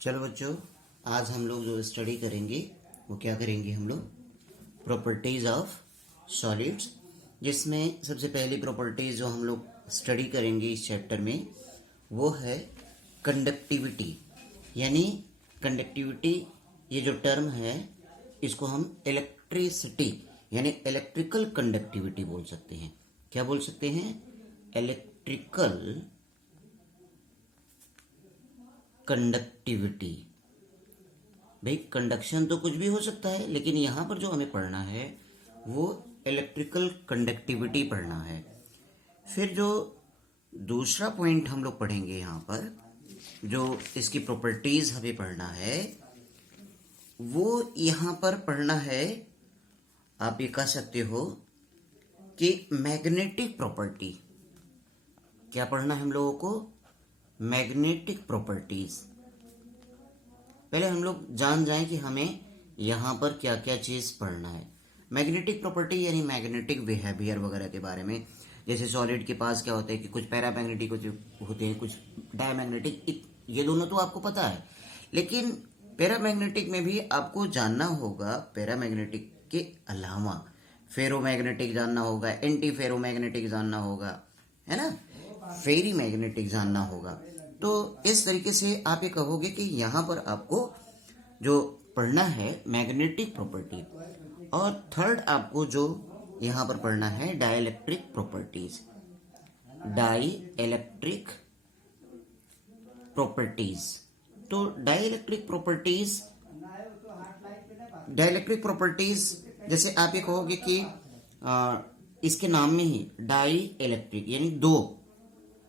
चलो बच्चों, आज हम लोग जो स्टडी करेंगे वो क्या करेंगे हम लोग प्रॉपर्टीज ऑफ सॉलिड्स, जिसमें सबसे पहली प्रॉपर्टीज जो हम लोग स्टडी करेंगे इस चैप्टर में वो है कंडक्टिविटी। यानी कंडक्टिविटी ये जो टर्म है इसको हम इलेक्ट्रिसिटी यानी इलेक्ट्रिकल कंडक्टिविटी बोल सकते हैं। क्या बोल सकते हैं? Electrical conductivity. भाई कंडक्शन तो कुछ भी हो सकता है, लेकिन यहाँ पर जो हमें पढ़ना है वो इलेक्ट्रिकल कंडक्टिविटी पढ़ना है। फिर जो दूसरा पॉइंट हम लोग पढ़ेंगे यहाँ पर, जो इसकी प्रॉपर्टीज हमें पढ़ना है वो यहाँ पर पढ़ना है, आप ये कह सकते हो कि मैग्नेटिक प्रॉपर्टी। क्या पढ़ना है हम लोगों को? Magnetic properties. पहले हम लोग जान जाएं कि हमें यहाँ पर क्या क्या चीज पढ़ना है। मैग्नेटिक प्रॉपर्टी यानी मैग्नेटिक बिहेवियर वगैरह के बारे में। जैसे सॉलिड के पास क्या होता है कि कुछ पैरामैग्नेटिक होते हैं, कुछ डायमैग्नेटिक। ये दोनों तो आपको पता है, लेकिन पैरामैग्नेटिक में भी आपको जानना होगा। पैरामैग्नेटिक के अलावा फेरोमैग्नेटिक जानना होगा, एंटी फेरोमैग्नेटिक जानना होगा, है ना, फेरी मैग्नेटिक जानना होगा। तो इस तरीके से आप ये कहोगे कि यहाँ पर आपको जो पढ़ना है मैग्नेटिक प्रॉपर्टी। और थर्ड आपको जो यहाँ पर पढ़ना है डाइलेक्ट्रिक प्रॉपर्टीज। Dielectric properties. तो डाइलेक्ट्रिक प्रॉपर्टीज जैसे आप ये कहोगे कि इसके नाम में ही डाई इलेक्ट्रिक यानी दो,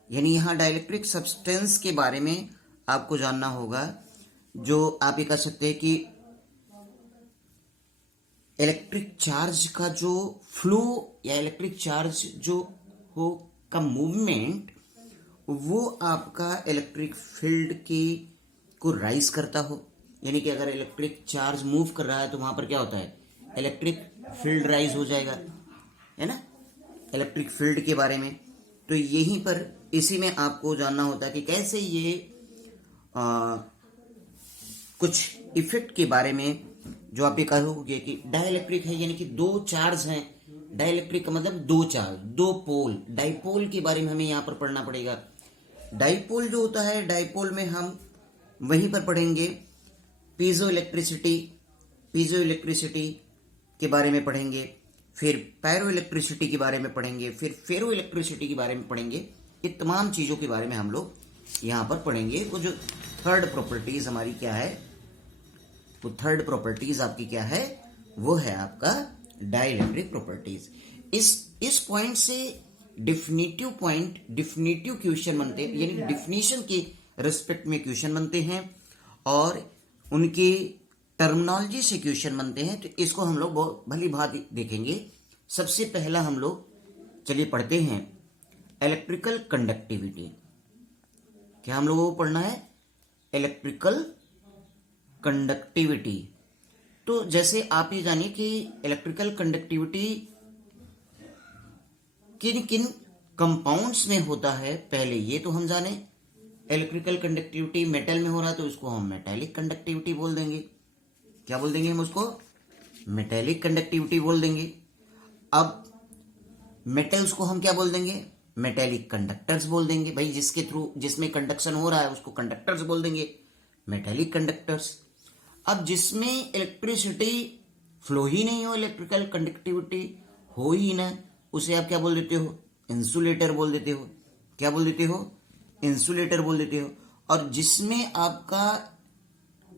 यानी यहाँ डाइलेक्ट्रिक सब्सटेंस के बारे में आपको जानना होगा। जो आप ये कह सकते हैं कि इलेक्ट्रिक चार्ज का जो फ्लो या इलेक्ट्रिक चार्ज जो हो का मूवमेंट वो आपका इलेक्ट्रिक फील्ड की को राइज करता हो। यानी कि अगर इलेक्ट्रिक चार्ज मूव कर रहा है तो वहां पर क्या होता है? इलेक्ट्रिक फील्ड राइज हो जाएगा, है ना, इलेक्ट्रिक फील्ड के बारे में। तो यहीं पर इसी में आपको जानना होता है कि कैसे ये कुछ इफेक्ट के बारे में जो आप ये कहोगे कि डाइलेक्ट्रिक है यानी कि दो चार्ज हैं। डाइलेक्ट्रिक का मतलब दो चार्ज, दो पोल। डाइपोल के बारे में हमें यहाँ पर पढ़ना पड़ेगा। डाइपोल जो होता है, डाइपोल में हम वहीं पर पढ़ेंगे पीजो इलेक्ट्रिसिटी के बारे में पढ़ेंगे, फिर पायरो इलेक्ट्रिसिटी के बारे में पढ़ेंगे, फिर फेरो इलेक्ट्रिसिटी के बारे में पढ़ेंगे। ये तमाम चीज़ों के बारे में हम लोग यहाँ पर पढ़ेंगे। वो जो थर्ड प्रॉपर्टीज हमारी क्या है, वो थर्ड प्रॉपर्टीज आपकी क्या है, वो है आपका डाइलेक्ट्रिक प्रॉपर्टीज। इस पॉइंट से डिफिनेटिव क्वेश्चन बनते हैं, यानी डिफिनेशन के रिस्पेक्ट में क्वेश्चन बनते हैं और उनकी टर्मिनोलॉजी से क्वेश्चन बनते हैं। तो इसको हम लोग बहुत भली भांति देखेंगे। सबसे पहला हम लोग चलिए पढ़ते हैं इलेक्ट्रिकल कंडक्टिविटी। क्या हम लोगों को पढ़ना है? Electrical conductivity. तो जैसे आप ये जानिए कि इलेक्ट्रिकल कंडक्टिविटी किन किन कंपाउंड्स में होता है, पहले ये तो हम जाने। इलेक्ट्रिकल कंडक्टिविटी मेटल में हो रहा है तो उसको हम मेटेलिक कंडक्टिविटी बोल देंगे। क्या बोल देंगे हम उसको? मेटेलिक कंडक्टिविटी बोल देंगे। अब मेटल्स को हम क्या बोल देंगे? मेटेलिक कंडक्टर्स बोल देंगे। भाई जिसके थ्रू जिसमें कंडक्शन हो रहा है उसको कंडक्टर्स बोल देंगे, मेटेलिक कंडक्टर्स। अब जिसमें इलेक्ट्रिसिटी फ्लो ही नहीं हो, इलेक्ट्रिकल कंडक्टिविटी हो ही ना, उसे आप क्या बोल देते हो? इंसुलेटर बोल देते हो। क्या बोल देते हो? इंसुलेटर बोल देते हो। और जिसमें आपका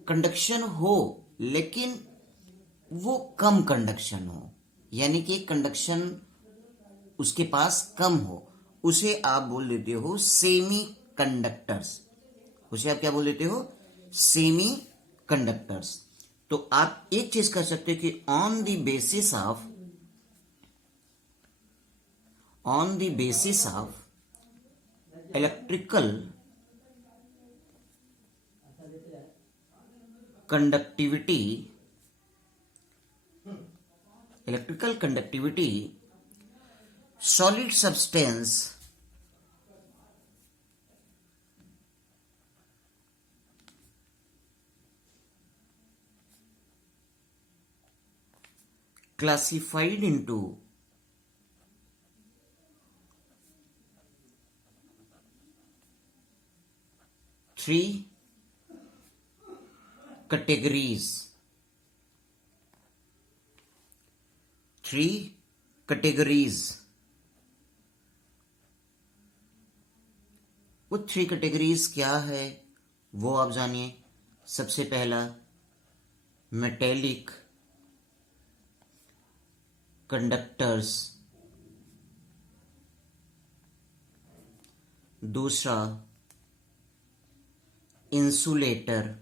कंडक्शन हो लेकिन वो कम कंडक्शन हो, यानी कि कंडक्शन उसके पास कम हो, उसे आप बोल देते हो सेमी कंडक्टर्स। उसे आप क्या बोल देते हो? Semi conductors. तो आप एक चीज कर सकते हो कि on the basis of electrical conductivity solid substance classified into three categories. Three categories. वो थ्री कैटेगरीज क्या है वो आप जानिए. सबसे पहला मेटेलिक कंडक्टर्स, दूसरा इंसुलेटर,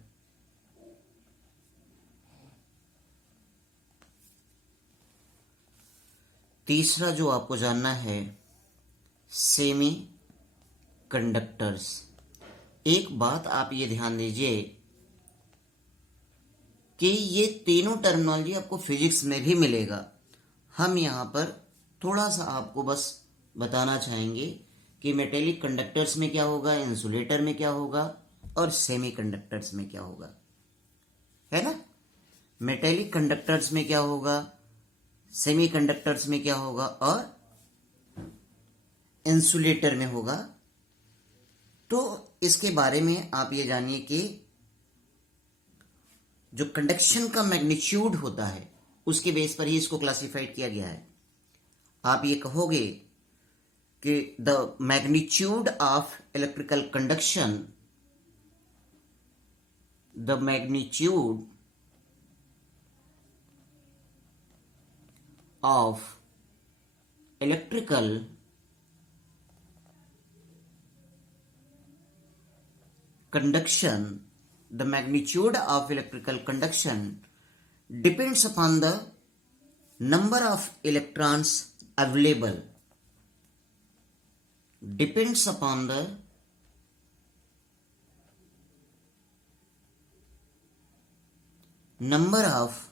तीसरा जो आपको जानना है सेमी कंडक्टर्स. एक बात आप ये ध्यान दीजिए कि ये तीनों टर्मिनोलॉजी आपको फिजिक्स में भी मिलेगा. हम यहाँ पर थोड़ा सा आपको बस बताना चाहेंगे कि मेटेलिक कंडक्टर्स में क्या होगा, इंसुलेटर में क्या होगा और सेमी कंडक्टर्स में क्या होगा, है ना. मेटेलिक कंडक्टर्स में क्या होगा, सेमी कंडक्टर्स में क्या होगा और इंसुलेटर में होगा. तो इसके बारे में आप ये जानिए कि जो कंडक्शन का मैग्नीट्यूड होता है उसके बेस पर ही इसको क्लासिफाइड किया गया है. आप ये कहोगे कि the magnitude of electrical conduction, the magnitude of electrical conduction, the magnitude of electrical conduction depends upon the number of electrons available, depends upon the number of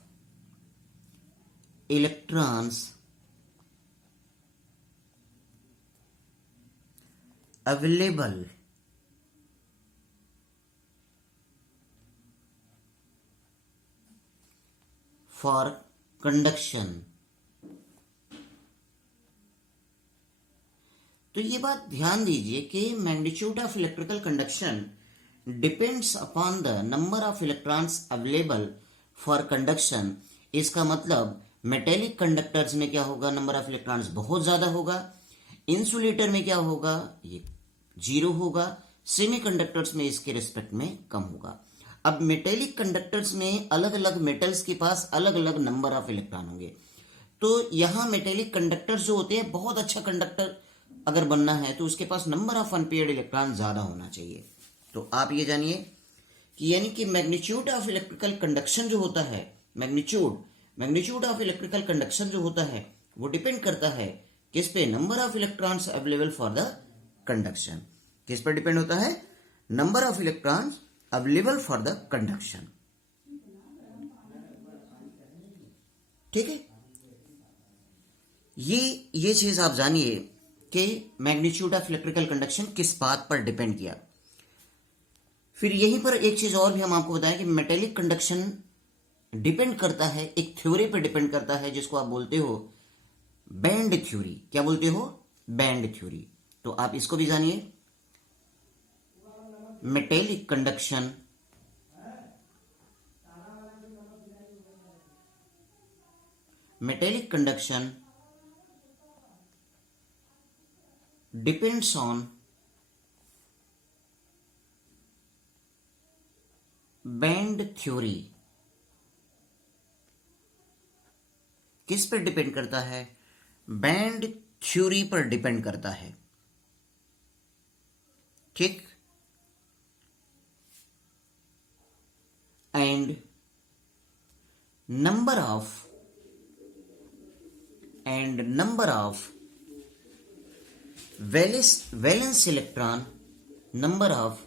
electrons available for conduction. तो ये बात ध्यान दीजिए कि magnitude of electrical conduction depends upon the number of electrons available for conduction. इसका मतलब metallic conductors में क्या होगा, नंबर ऑफ इलेक्ट्रॉन्स बहुत ज्यादा होगा. इंसुलेटर में क्या होगा, ये जीरो होगा. सेमी कंडक्टर्स में इसके रिस्पेक्ट में कम होगा. अब मेटेलिक कंडक्टर्स में अलग अलग मेटल्स के पास अलग अलग नंबर ऑफ इलेक्ट्रॉन होंगे. तो यहां मेटेलिक कंडक्टर्स जो होते हैं, बहुत अच्छा कंडक्टर अगर बनना है तो उसके पास नंबर ऑफ अनपेयर्ड इलेक्ट्रॉन ज्यादा होना चाहिए. तो आप ये जानिए कि यानी कि मैग्नीट्यूड ऑफ इलेक्ट्रिकल कंडक्शन जो होता है, मैग्नीट्यूड ऑफ इलेक्ट्रिकल कंडक्शन जो होता है वो डिपेंड करता है किस पे, number of electrons available for the conduction. किस पर डिपेंड होता है, number of electrons available for the conduction. ठीक है, ये चीज आप जानिए कि मैग्नीट्यूड ऑफ इलेक्ट्रिकल कंडक्शन किस बात पर डिपेंड किया. फिर यहीं पर एक चीज और भी हम आपको बताएं कि मेटेलिक कंडक्शन डिपेंड करता है, एक थ्योरी पर डिपेंड करता है जिसको आप बोलते हो बैंड थ्योरी. क्या बोलते हो, बैंड थ्योरी. तो आप इसको भी जानिए. Metallic conduction depends on band theory. किस पर डिपेंड करता है, बैंड थ्योरी पर डिपेंड करता है. ठीक. And number of valence electron, number of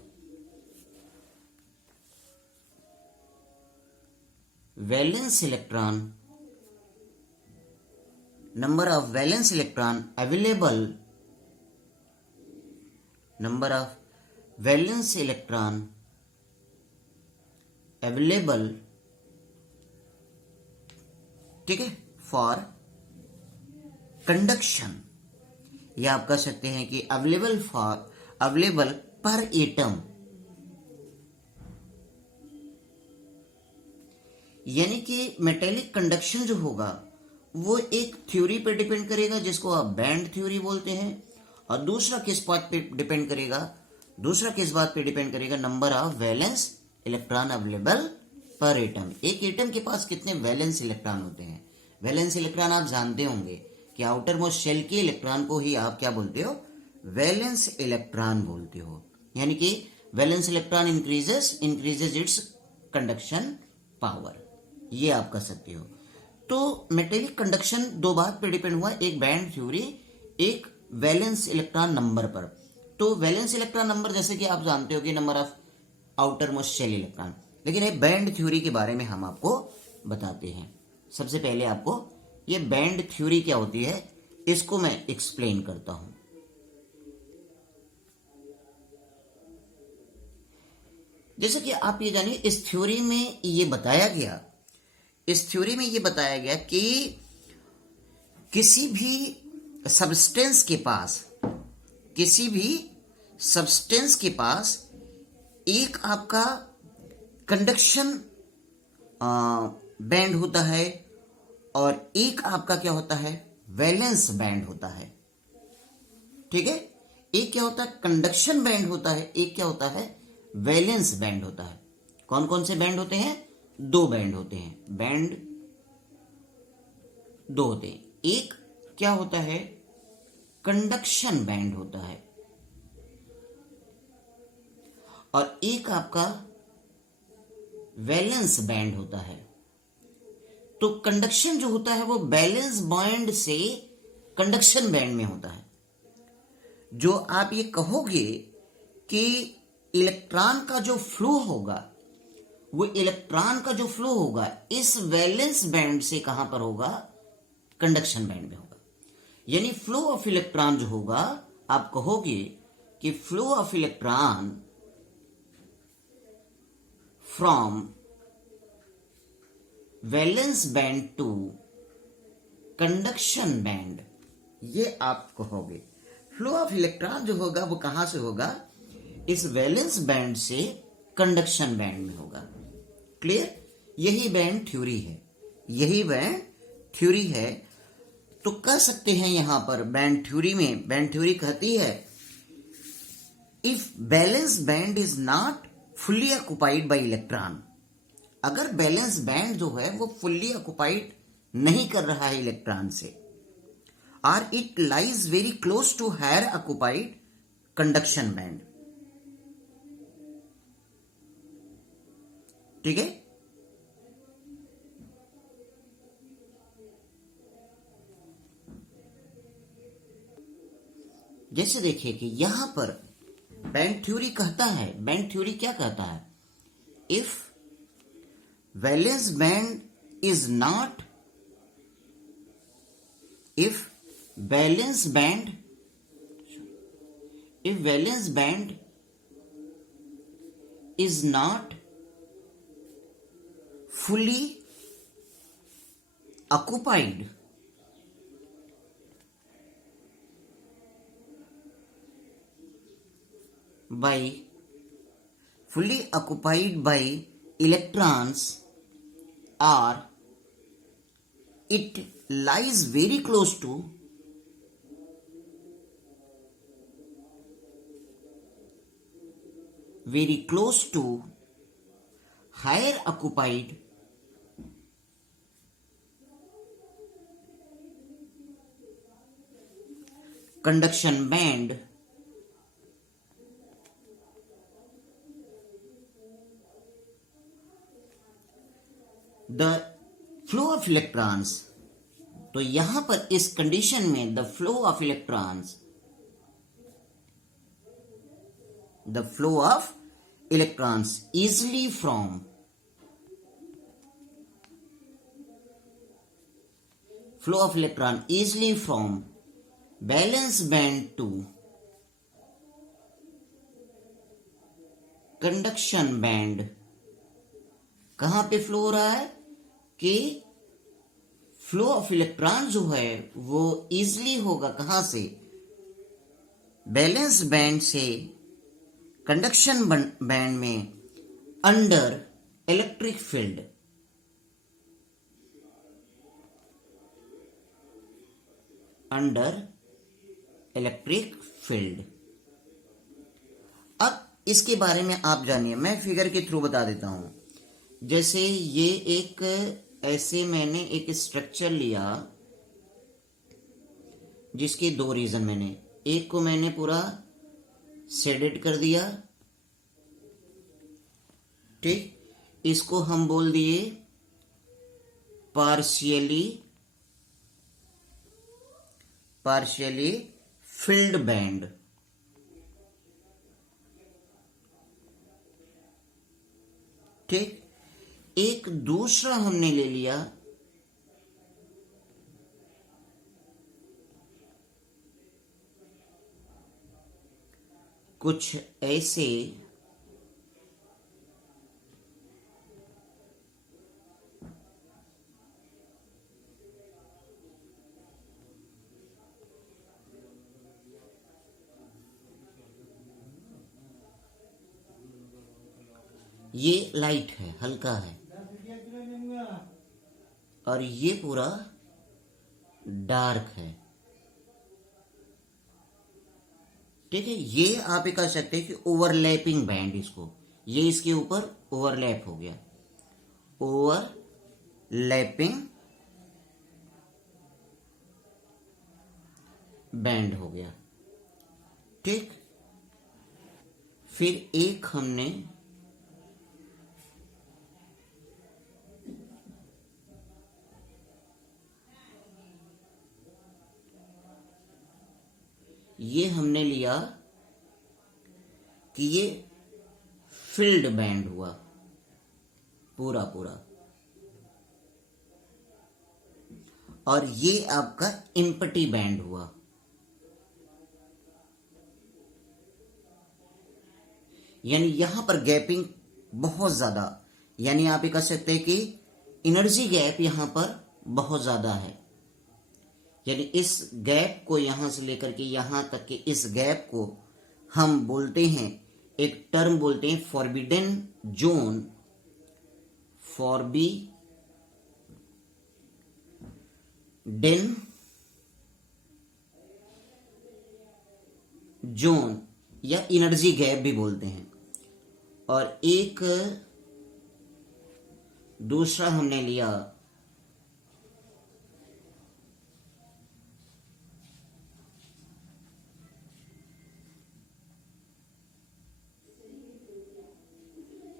valence electron available, number of valence electron available, ठीक है, फॉर कंडक्शन, या आप कह सकते हैं कि अवेलेबल पर एटम, यानी कि मेटेलिक कंडक्शन जो होगा वो एक थ्योरी पे डिपेंड करेगा जिसको आप बैंड थ्योरी बोलते हैं, और दूसरा किस बात पे डिपेंड करेगा, number of valence electron available पर एटम। एक एटम के पास कितने वैलेंस इलेक्ट्रॉन होते हैं। वैलेंस इलेक्ट्रॉन आप जानते होंगे कि आउटर मोस्ट शेल के इलेक्ट्रॉन को ही आप क्या बोलते हो, वैलेंस इलेक्ट्रॉन बोलते हो। यानी कि valence electron increases it's conduction power, ये आप कर सकते हो। तो मेटेलिक कंडक्शन दो बात पे डिपेंड हुआ, एक बैंड थ्योरी, एक वैलेंस इलेक्ट्रॉन नंबर पर। तो वैलेंस इलेक्ट्रॉन नंबर जैसे कि आप जानते हो कि number of outermost shell electron, लेकिन ये बैंड थ्योरी के बारे में हम आपको बताते हैं। सबसे पहले आपको ये बैंड थ्योरी क्या होती है इसको मैं एक्सप्लेन करता हूं। जैसे कि आप ये जानिए, इस थ्योरी में ये बताया गया कि किसी भी सब्सटेंस के पास एक आपका कंडक्शन बैंड होता है और एक आपका क्या होता है, वैलेंस बैंड होता है। ठीक है, एक क्या होता है, कंडक्शन बैंड होता है, एक क्या होता है, वैलेंस बैंड होता है। कौन कौन से बैंड होते हैं, दो बैंड होते हैं, बैंड दो होते हैं। एक क्या होता है, कंडक्शन बैंड होता है, और एक आपका वैलेंस बैंड होता है। तो कंडक्शन जो होता है वो वैलेंस बैंड से कंडक्शन बैंड में होता है। जो आप ये कहोगे कि इलेक्ट्रॉन का जो फ्लो होगा इस वैलेंस बैंड से कहां पर होगा, कंडक्शन बैंड में होगा। यानी फ्लो ऑफ इलेक्ट्रॉन जो होगा, आप कहोगे कि flow of electron from valence band to conduction band, ये आप कहोगे। फ्लो ऑफ इलेक्ट्रॉन जो होगा वो कहां से होगा, इस वैलेंस बैंड से कंडक्शन बैंड में होगा। क्लियर, यही बैंड थ्योरी है। तो कह सकते हैं यहां पर बैंड थ्योरी कहती है, if balance band is not fully occupied by electron, अगर बैलेंस बैंड जो है वो फुल्ली ऑक्युपाइड नहीं कर रहा है इलेक्ट्रॉन से, और it lies very close to higher occupied conduction band. ठीक है, जैसे देखिए कि यहां पर बैंड थ्योरी क्या कहता है, if valence band is not if valence band is not fully occupied by electrons, or it lies very close to higher occupied conduction band, the flow of electrons, तो यहां पर इस कंडीशन में the flow of electrons easily from valence band to conduction band, कहां पे flow हो रहा है कि फ्लो ऑफ इलेक्ट्रॉन जो है वो इजली होगा कहां से, बैलेंस बैंड से कंडक्शन बैंड में under electric field. Under electric field. अब इसके बारे में आप जानिए, मैं फिगर के थ्रू बता देता हूं। जैसे ये एक ऐसे मैंने एक स्ट्रक्चर लिया जिसके दो रीजन मैंने, एक को मैंने पूरा शेडेड कर दिया, ठीक, इसको हम बोल दिए पार्शियली फिल्ड बैंड। ठीक, एक दूसरा हमने ले लिया कुछ ऐसे ये लाइट है, हल्का है, और ये पूरा डार्क है। ठीक है, ये आप कह सकते हैं कि ओवरलैपिंग बैंड, इसको ये इसके ऊपर ओवरलैप हो गया, ओवरलैपिंग बैंड हो गया। ठीक, फिर एक हमने ये हमने लिया कि ये फील्ड बैंड हुआ पूरा पूरा, और ये आपका एम्प्टी बैंड हुआ। यानी यहां पर गैपिंग बहुत ज्यादा, यानी आप ये कह सकते हैं कि एनर्जी गैप यहां पर बहुत ज्यादा है। यानी इस गैप को यहां से लेकर के यहां तक के इस गैप को हम बोलते हैं, एक टर्म बोलते हैं फॉरबिडन जोन। फॉरबिडन जोन या एनर्जी गैप भी बोलते हैं। और एक दूसरा हमने लिया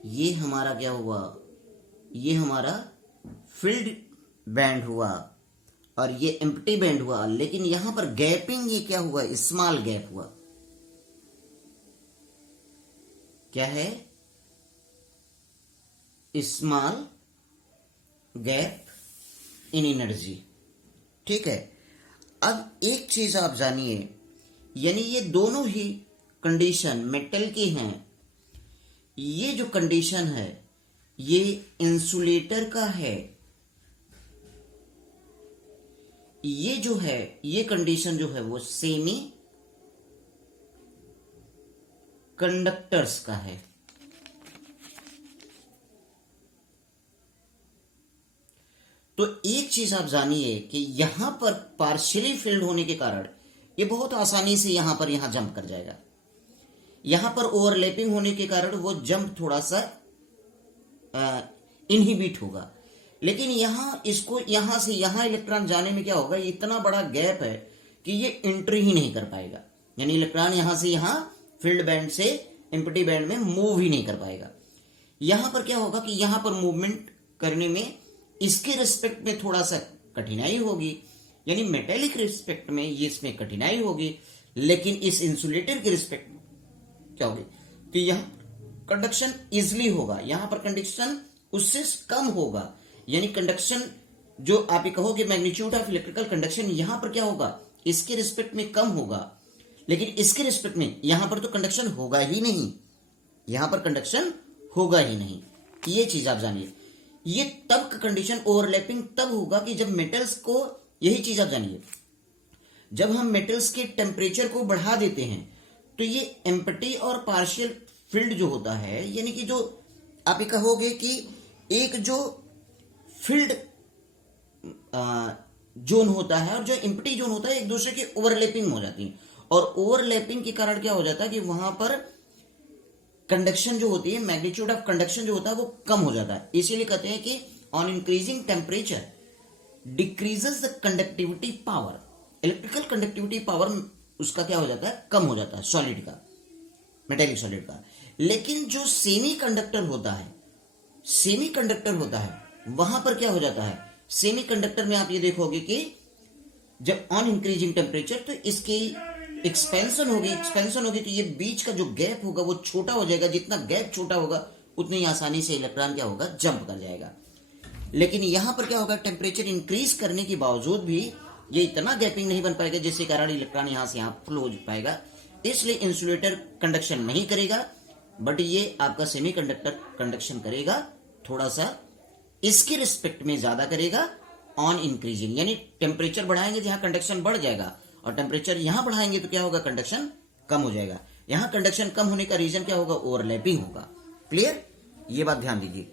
ये हमारा क्या हुआ, ये हमारा फील्ड बैंड हुआ और ये एम्प्टी बैंड हुआ। लेकिन यहां पर गैपिंग ये क्या हुआ, स्मॉल गैप हुआ। क्या है, स्मॉल गैप इन एनर्जी। ठीक है, अब एक चीज आप जानिए, यानी ये दोनों ही कंडीशन मेटल की हैं। ये जो कंडीशन है ये इंसुलेटर का है, ये जो है ये कंडीशन जो है वो सेमी कंडक्टर्स का है। तो एक चीज आप जानिए कि यहां पर पार्शियली फिल्ड होने के कारण ये बहुत आसानी से यहां जंप कर जाएगा। यहां पर ओवरलैपिंग होने के कारण वो जंप थोड़ा सा इनहिबिट होगा। लेकिन इसको यहां से यहां इलेक्ट्रॉन जाने में क्या होगा, इतना बड़ा गैप है कि ये एंट्री ही नहीं कर पाएगा। यानी इलेक्ट्रॉन यहां से यहां फील्ड बैंड से एम्प्टी बैंड में मूव ही नहीं कर पाएगा। यहां पर क्या होगा कि यहां पर मूवमेंट करने में इसके रिस्पेक्ट में थोड़ा सा कठिनाई होगी, यानी मेटेलिक रिस्पेक्ट में ये इसमें कठिनाई होगी। लेकिन इस इंसुलेटर के रिस्पेक्ट में क्या होगी कि यहां कंडक्शन इजिली होगा, यहां पर कंडक्शन उससे कम होगा। यानी कंडक्शन जो आप कहोगे मैग्नीट्यूड ऑफ इलेक्ट्रिकल कंडक्शन यहां पर क्या होगा, इसके रिस्पेक्ट में कम होगा। लेकिन इसके रिस्पेक्ट में यहां पर तो कंडक्शन होगा ही नहीं, यहां पर कंडक्शन होगा ही नहीं। ये चीज आप जानिए। ये तब का कंडीशन ओवरलैपिंग तब होगा कि जब मेटल्स को, यही चीज आप जानिए, जब हम मेटल्स के टेम्परेचर को बढ़ा देते हैं तो ये एम्प्टी और पार्शियल फील्ड जो होता है, यानी कि जो आप ये कहोगे कि एक जो फील्ड जोन होता है और जो एम्प्टी जोन होता है एक दूसरे की ओवरलैपिंग हो जाती है, और ओवरलैपिंग के कारण क्या हो जाता है कि वहां पर कंडक्शन जो होती है, मैग्नीट्यूड ऑफ कंडक्शन जो होता है वो कम हो जाता है। इसीलिए कहते हैं कि on increasing temperature decreases the conductivity power, electrical conductivity power उसका क्या हो जाता है, कम हो जाता है सॉलिड का, मेटेलिक सॉलिड का। लेकिन जो सेमी कंडक्टर होता है, सेमी कंडक्टर होता है, वहां पर क्या हो जाता है, सेमी कंडक्टर में आप ये देखोगे कि जब ऑन इंक्रीजिंग टेम्परेचर तो इसकी एक्सपेंशन होगी तो ये बीच का जो गैप होगा वो छोटा हो जाएगा, जितना गैप छोटा होगा उतनी ही आसानी से इलेक्ट्रॉन क्या होगा, जंप कर जाएगा। लेकिन यहां पर क्या होगा, टेम्परेचर इंक्रीज करने के बावजूद भी ये इतना गैपिंग नहीं बन पाएगा जिसके कारण इलेक्ट्रॉन यहां से यहां फ्लो हो पाएगा। इसलिए इंसुलेटर कंडक्शन नहीं करेगा, बट ये आपका सेमी कंडक्टर कंडक्शन करेगा, थोड़ा सा इसके रिस्पेक्ट में ज्यादा करेगा ऑन इंक्रीजिंग, यानी टेम्परेचर बढ़ाएंगे तो यहां कंडक्शन बढ़ जाएगा, और टेम्परेचर यहां बढ़ाएंगे तो क्या होगा, कंडक्शन कम हो जाएगा। यहां कंडक्शन कम होने का रीजन क्या होगा, ओवरलैपिंग होगा। क्लियर, ये बात ध्यान दीजिए।